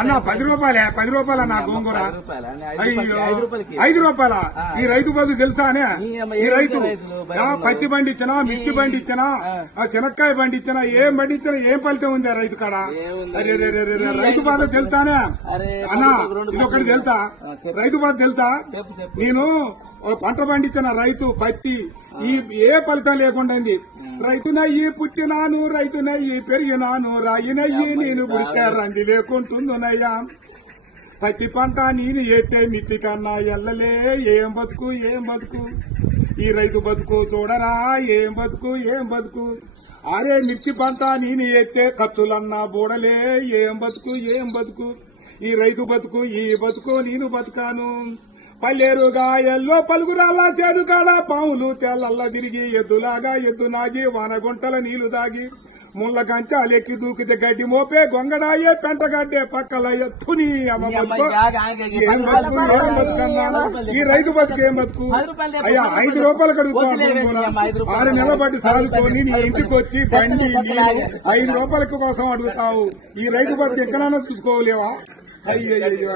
అన్న 10 రూపాయలే 10 రూపాయల నా గోంగూర అయ్యో 5 రూపాయల ఈ రైతు బతుకు తెలుసా అనే ఈ రైతు పత్తి బండి ఇచ్చినా మిర్చి బండి ఇచ్చినా చెనక్కాయ బండి ఇచ్చినా ఏం బండి ఇచ్చినా ఏం ఫలితం ఉంది ఆ రైతు కాడ రైతు బాధ తెలుసానే అన్నా ఇది ఒకటి తెలుసా రైతు బాధ తెలుసా నేను పంట పండించిన రైతు పత్తి ఈ ఏ ఫలితం లేకుండా రైతునయ్యి పుట్టినాను రైతునయ్యి పెరిగినాను రాయినయ్యి నేను పుడితే రంది లేకుంటుందనయ్యా పత్తి పంట నేను ఎత్తే మిత్తి కన్నా ఎల్లలే ఏం బతుకు ఏం బతుకు ఈ రైతు బతుకు చూడరా ఏం బతుకు ఏం బతుకు అరే మిర్చి పంట నేను ఎత్తే ఖర్చులన్నా బూడలే ఏం బతుకు ఏం బతుకు ఈ రైతు బతుకు ఈ బతుకు నేను బతుకాను పల్లెరుగా ఎల్లో పలుగురాల చేరుగాడ పాములు తెల్లల్లా తిరిగి ఎద్దులాగా ఎద్దు నాగి వానగుంటల నీళ్లు దాగి ముళ్ళ కంచాలెక్కి దూకితే గడ్డి మోపే గొంగడాయే పెంటగడ్డే పక్కల ఎత్తుని ఏం బతుకు ఏం బతుకన్నాను ఈ రైతు బతుకు ఏం బతుకు అయ్యా 5 రూపాయలు అడుగుతావు 6 నెలల బట్టి సాదుకొని నీ ఇంటికి వచ్చి బండి 5 రూపాయల కోసం అడుగుతావు ఈ రైతు బతుకు ఎక్కడైనా చూసుకోలేవా అయ్యో